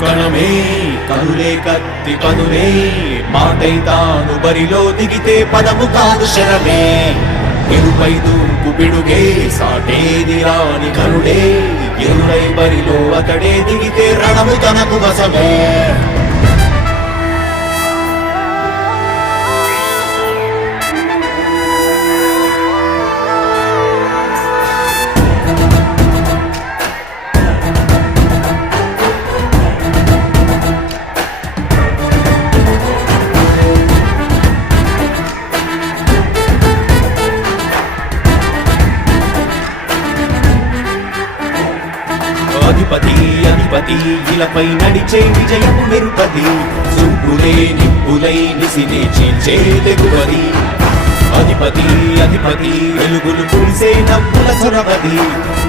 కణమే కనులే కత్తి కనులే మాటై తాను బరిలో దిగితే పదము కాదు శరమే ఎరుపై దూకు పిడుగే సాటేది రాని కనుడే ఎరుడై బరిలో అతడే దిగితే రణము తనకు వశమే అధిపతి అధిపతి ఇలపై నడిచే విజయము మెరుపది సూపులే నిప్పులై నిసినే చీల్చే తెగువది అధిపతి అధిపతి వెలుగులు కురిసే నవ్వుల చొరవది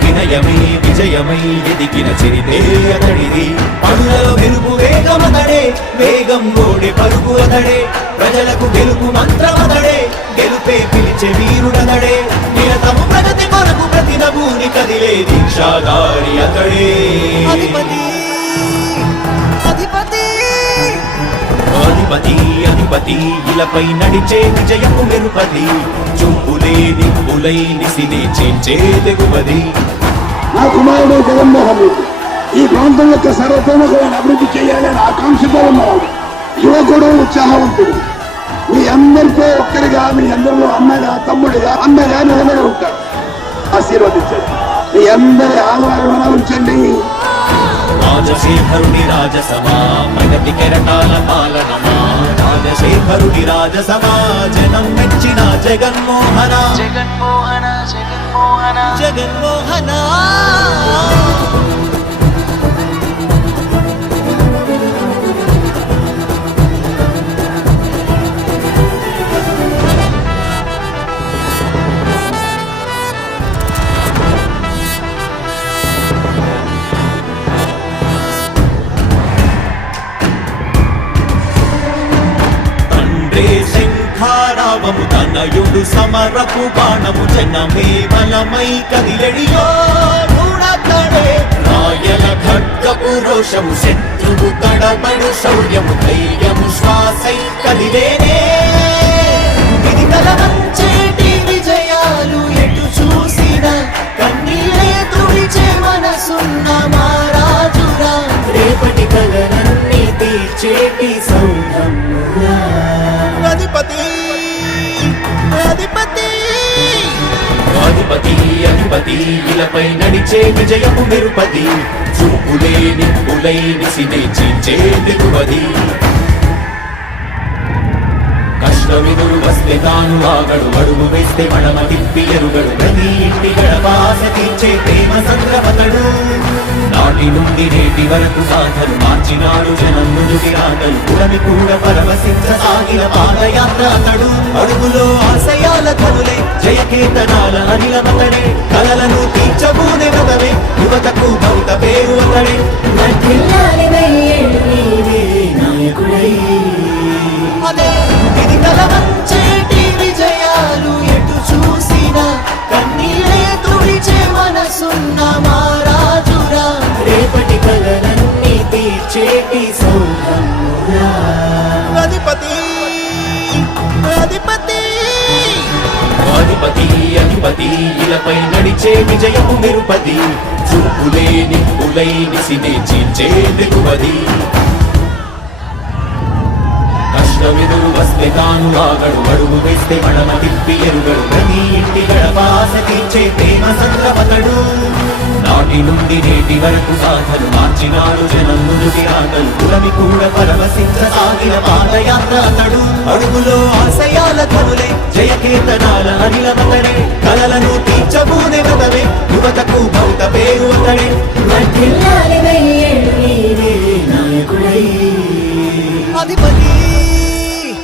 వినయమే విజయమై ఎదిగిన చరితే అతడిది పనులలో వెలుగు వేగమతడే వేగం ఓడే పరుగు అతడే ప్రజలకు గెలుపు మంత్రమతడే గెలుపే పిలిచే వీరుడతడే నిరతము ప్రగతి కొరకు ప్రతి నభూని కదిలే దీక్షాదారి అతడే అధిపతి అధిపతి అధిపతి అధిపతి ఇలపై నడిచే విజయము మెరుపది చూపులే నిప్పులై నిసినే చేంచే తెగువది నా కుమారుడు జగన్మోహన్ రెడ్డి ఈ ప్రాంతం యొక్క సర్వతోముఖమైన అభివృద్ధి చేయాలని ఆకాంక్షతో ఉన్నవాడు యువకుడు ఉత్సాహవంతుడు మీ అందరితో ఒక్కరిగా మీ అందరిలో అన్నగా తమ్ముడిగా అన్నగా నిలబడి ఉంటాడు ఆశీర్వదించండి మీ అందరి ఆదరణ ఉంచండి రాజశేఖరుని రాజసమా ప్రగతి కెరటాల పాలనమా రాజశేఖరుని రాజసమా జనం మెచ్చిన జగన్మోహన జగన్మోహన జగన్మోహన జగన్మోహన శంఖారావము తనయుడు సమరపు బాణము జనమే బలమై కదిలెడియో మూడతడే రాయల ఖడ్గపు రోషము శత్రువు కడబడు శౌర్యము ధైర్యము శ్వాసై కదిలేనే ఇది కలవంచేటి విజయాలు ఎటు చూసిన కన్నీలే తుడిచే మనసున్న మారాజురా రేపటి కలనన్నీ తీర్చేటి సౌధమురా అధిపతి అధిపతి అధిపతి అధిపతి ఇలపై నడిచే విజయము మెరుపది చూపులే నిప్పులై నిసినే చీల్చే దిగువది కష్టమిదురు వస్తే తాను ఆగడు అడుగు వేస్తే మడమ తిప్పి ఎరుగడు ప్రతి ఇంటి గడపాస తీర్చే ప్రేమ సంద్రవతడు నాటి నుండి నేటి వరకు సాధలు మార్చినాడు జనం నుదుటి రాగలు పురమి కూడా పరవశించసాగిన పాదయాత్ర అతడు అడుగులో ఆశయాల కనులే జయకేతనాల అనిలమతడే కలలను తీర్చబూనే కదవే యువతకు భవిత పేరు అతడే నాయకుడై ఇది కలవంచేటి విజయాలు ఎటు చూసినా కన్నీలే తుడిచే మనసున్న మారాజురా రేపటి కలలన్నీ తీర్చేటి సౌధమురా అధిపతి అధిపతి అధిపతి అధిపతి ఇలపై నడిచే విజయము మెరుపది చూపులే నిప్పులై నిసినే చీల్చే దిగువది కష్టమిదురు వస్తే తాను ఆగడు అడుగు వేస్తే మడమ తిప్పి ఎరుగడు ప్రతి ఇంటి గడపాస తీర్చే ప్రేమ సంద్రవతడు నాటి నుండి నేటి వరకు సాధలు మార్చినాడు జనం నుదుటి రాగలు పురమి కూడా పరవశించసాగిన పాదయాత్ర అతడు అడుగులో ఆశయాల కనులే జయకేతనాల అనిలమతడే కలలను తీర్చబు